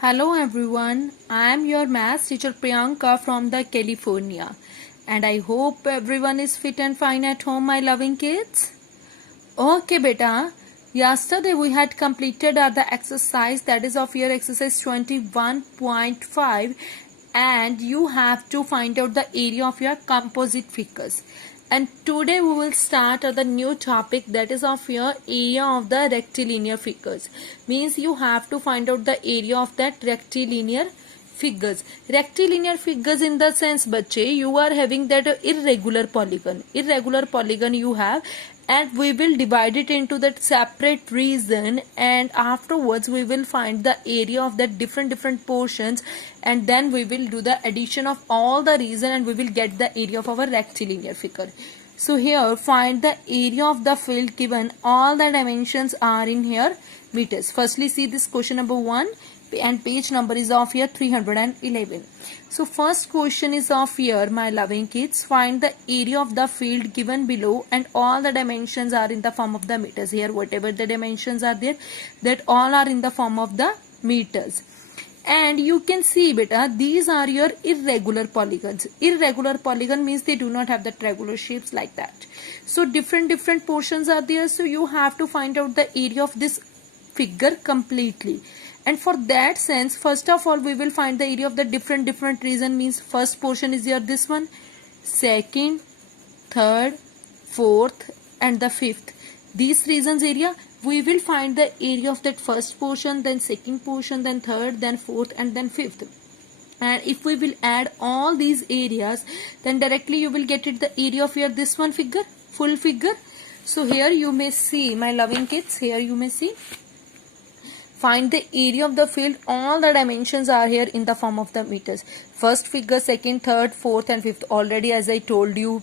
Hello everyone, I am your maths teacher Priyanka from the California and I hope everyone is fit and fine at home, my loving kids. Okay beta, yesterday we had completed the exercise that is of your exercise 21.5 and you have to find out the area of your composite figures. And today we will start the new topic that is of your area of the rectilinear figures. Means you have to find out the area of that rectilinear figures. Rectilinear figures in the sense bache you are having that irregular polygon you have, and we will divide it into that separate region, and afterwards we will find the area of that different portions, and then we will do the addition of all the region and we will get the area of our rectilinear figure. So here find the area of the field given all the dimensions are in here meters. Firstly see this question number 1 and page number is of here 311. So first question is of here, my loving kids, find the area of the field given below and all the dimensions are in the form of the meters. Here whatever the dimensions are there, that all are in the form of the meters. And you can see beta, these are your irregular polygons. Irregular polygon means they do not have the regular shapes like that. So different portions are there, so you have to find out the area of this figure completely. And for that sense, first of all we will find the area of the different region. Means first portion is here this one, second, third, fourth and the fifth. These regions area we will find the area of that first portion, then second portion, then third, then fourth and then fifth. And if we will add all these areas, then directly you will get it the area of here this one figure, full figure. So here you may see, my loving kids, here you may see, find the area of the field, all the dimensions are here in the form of the meters. First figure, second, third, fourth and fifth, already as I told you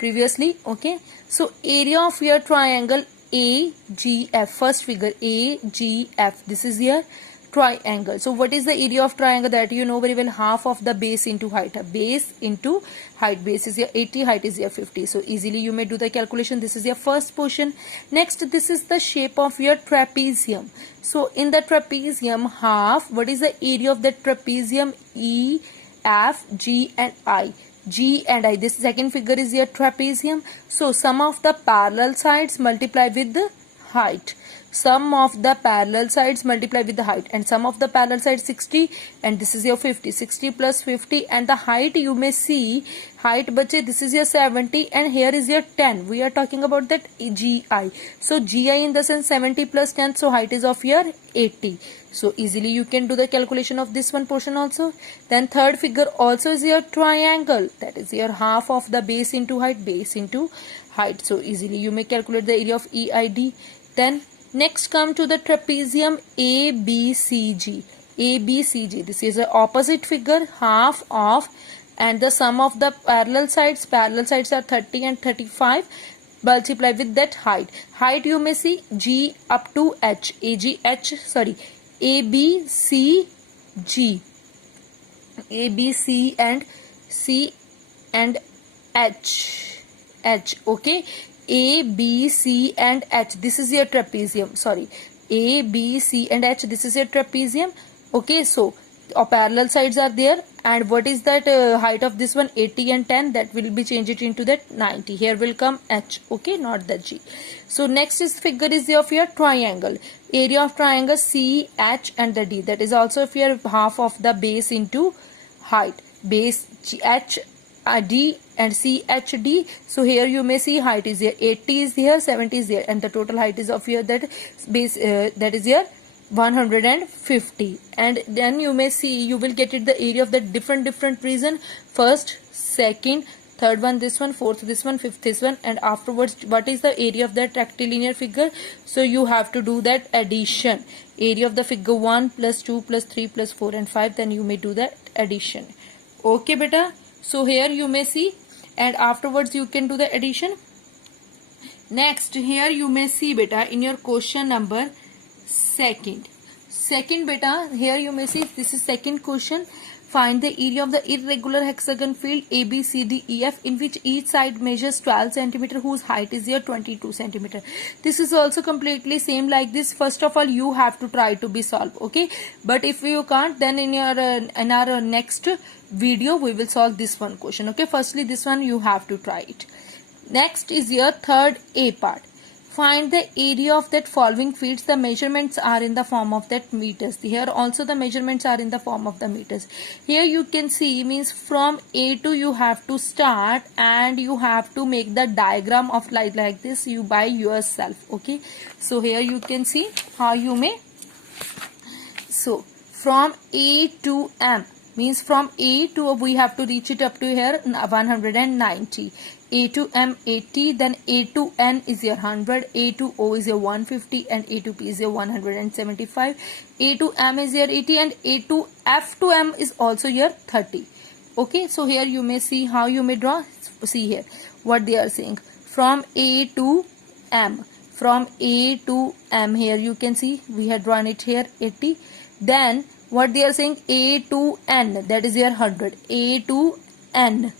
previously. Okay, so area of your triangle AGF, first figure AGF, this is your triangle. So what is the area of triangle? That you know very well, half of the base into height. Base into height. Base is your 80, height is your 50. So easily you may do the calculation. This is your first portion. Next, this is the shape of your trapezium. So in the trapezium, half, what is the area of the trapezium? E, F, G and I. G and I. This second figure is your trapezium. So sum of the parallel sides multiply with the height. Sum of the parallel sides multiply with the height, and sum of the parallel sides 60 and this is your 50. 60 plus 50 and the height you may see, height bache, this is your 70 and here is your 10. We are talking about that GI. So GI in the sense 70 plus 10, so height is of your 80. So easily you can do the calculation of this one portion also. Then third figure also is your triangle, that is your half of the base into height, base into height. So easily you may calculate the area of EID. Then next come to the trapezium ABCG. ABCG, this is the opposite figure, half of, and the sum of the parallel sides are 30 and 35, multiply with that height. Height you may see G up to H, ABCG, ABC and C and H, okay. A, B, C and H, this is your trapezium, sorry, A, B, C and H, this is your trapezium. Okay, so parallel sides are there, and what is that height of this one? 80 and 10, that will be changed it into that 90. Here will come H, okay, not the G. So next is figure is of your triangle. Area of triangle C, H and the D, that is also if your half of the base into height. Base H, D and CHD. So here you may see height is here, 80 is here, 70 is here, and the total height is of here that base that is here 150. And then you may see, you will get it the area of the different region. First, second, third one this one, fourth this one, fifth this one, and afterwards what is the area of that rectilinear figure? So you have to do that addition. Area of the figure 1 plus 2 plus 3 plus 4 and 5, then you may do that addition. Okay beta. So here you may see, and afterwards you can do the addition. Next here you may see beta in your question number second beta, here you may see this is second question. Find the area of the irregular hexagon field ABCDEF in which each side measures 12 centimeter, whose height is here 22 centimeter. This is also completely same like this. First of all, you have to try to be solved, okay? But if you can't, then in our next video we will solve this one question, okay? Firstly, this one you have to try it. Next is your third A part. Find the area of that following fields. The measurements are in the form of that meters. Here also the measurements are in the form of the meters. Here you can see, means from A to you have to start and you have to make the diagram of like this you by yourself, okay? So here you can see how you may. So from A to M, means from A to we have to reach it up to here 190. A to M 80, then A to N is your 100, A to O is your 150 and A to P is your 175. A to M is your 80 and A to F to M is also your 30. Okay, so here you may see how you may draw. See here what they are saying. From A to M. From A to M, here you can see we had drawn it here 80. Then what they are saying, A to N, that is your 100. A to N.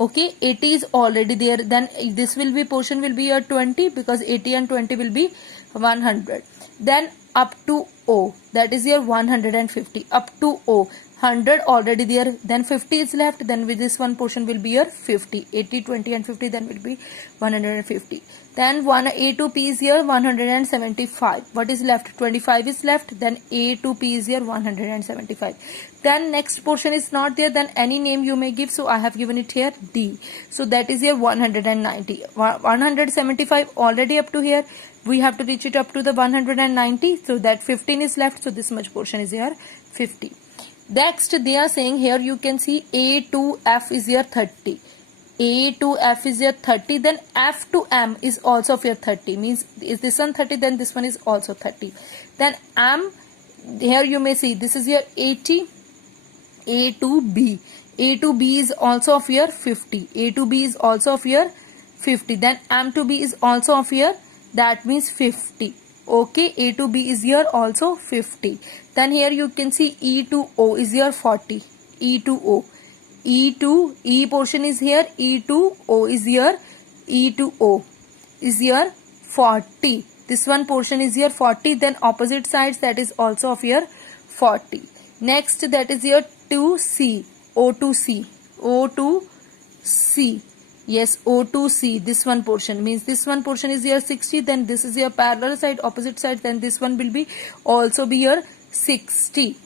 Okay, 80 is already there. Then this will be portion will be your 20 because 80 and 20 will be 100. Then up to O, that is your 150. Up to O, 100 already there. Then 50 is left. Then with this one portion will be your 50. 80, 20 and 50 then will be 150. Then A to P is here 175. What is left? 25 is left. Then A to P is here 175. Then next portion is not there. Then any name you may give. So I have given it here D. So that is here 190. 175 already up to here. We have to reach it up to the 190. So that 15 is left. So this much portion is here 50. Next they are saying here you can see A to F is here 30. A to F is your 30, then F to M is also of your 30, means is this one 30, then this one is also 30. Then M, here you may see this is your 80. A to B. A to B is also of your 50. A to B is also of your 50. Then M to B is also of your, that means 50. Okay, A to B is here also 50. Then here you can see E to O is your 40. E to O. E to E portion is here, E to O is here, E to O is here 40. This one portion is here 40, then opposite sides that is also of here 40. Next that is here to C, O to C, O to C. Yes, O to C, this one portion means this one portion is here 60, then this is your parallel side, opposite side, then this one will be also be here 60.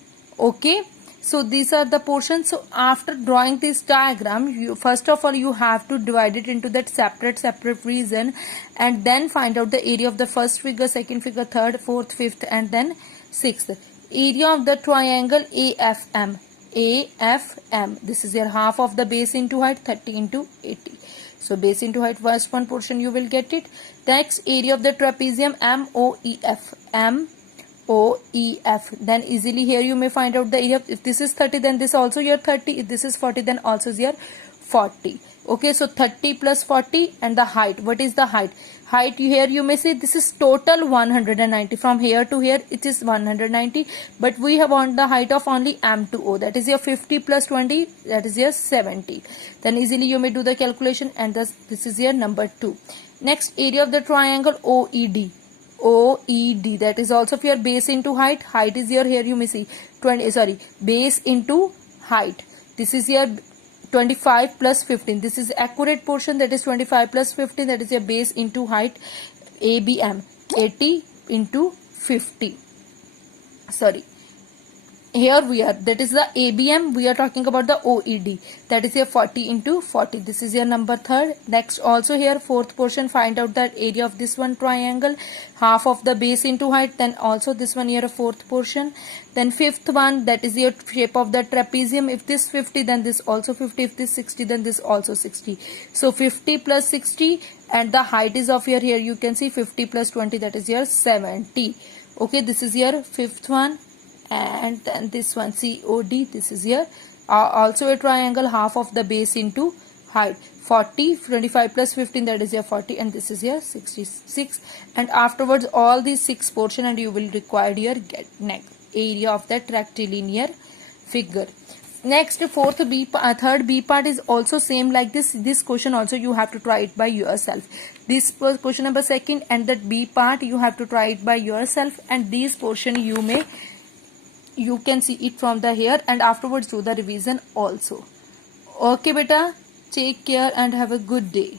Okay. So these are the portions. So after drawing this diagram, you first of all you have to divide it into that separate region and then find out the area of the first figure, second figure, third, fourth, fifth and then sixth. Area of the triangle AFM. AFM. This is your half of the base into height, 30 into 80. So base into height, first one portion you will get it. Next area of the trapezium MOEF. OEF. Then easily here you may find out the area. If this is 30 then this also your 30. If this is 40 then also is your 40. Okay, so 30 plus 40 and the height. What is the height? Height here you may say this is total 190. From here to here it is 190. But we have on the height of only M to O. That is your 50 plus 20. That is your 70. Then easily you may do the calculation and thus this is your number 2. Next area of the triangle OED. OED, that is also of your base into height. Height is your, here you may see base into height. This is your 25 plus 15. This is accurate portion, that is 25 plus 15, that is your base into height. ABM 80 into 50. Here we are, that is the ABM, we are talking about the OED, that is your 40 into 40. This is your number third. Next also here fourth portion, find out that area of this one triangle, half of the base into height, then also this one here a fourth portion. Then fifth one, that is your shape of the trapezium. If this 50 then this also 50, if this 60 then this also 60. So 50 plus 60 and the height is of your, here you can see 50 plus 20, that is your 70. Okay, this is your fifth one. And then this one COD, this is here also a triangle, half of the base into height. 40, 25 plus 15, that is your 40 and this is your 66. And afterwards all these 6 portion and you will require your next area of that rectilinear figure. Next, third B part is also same like this. This question also you have to try it by yourself. This question number second and that B part you have to try it by yourself, and this portion you can see it from the here, and afterwards do the revision also. Okay beta, take care and have a good day.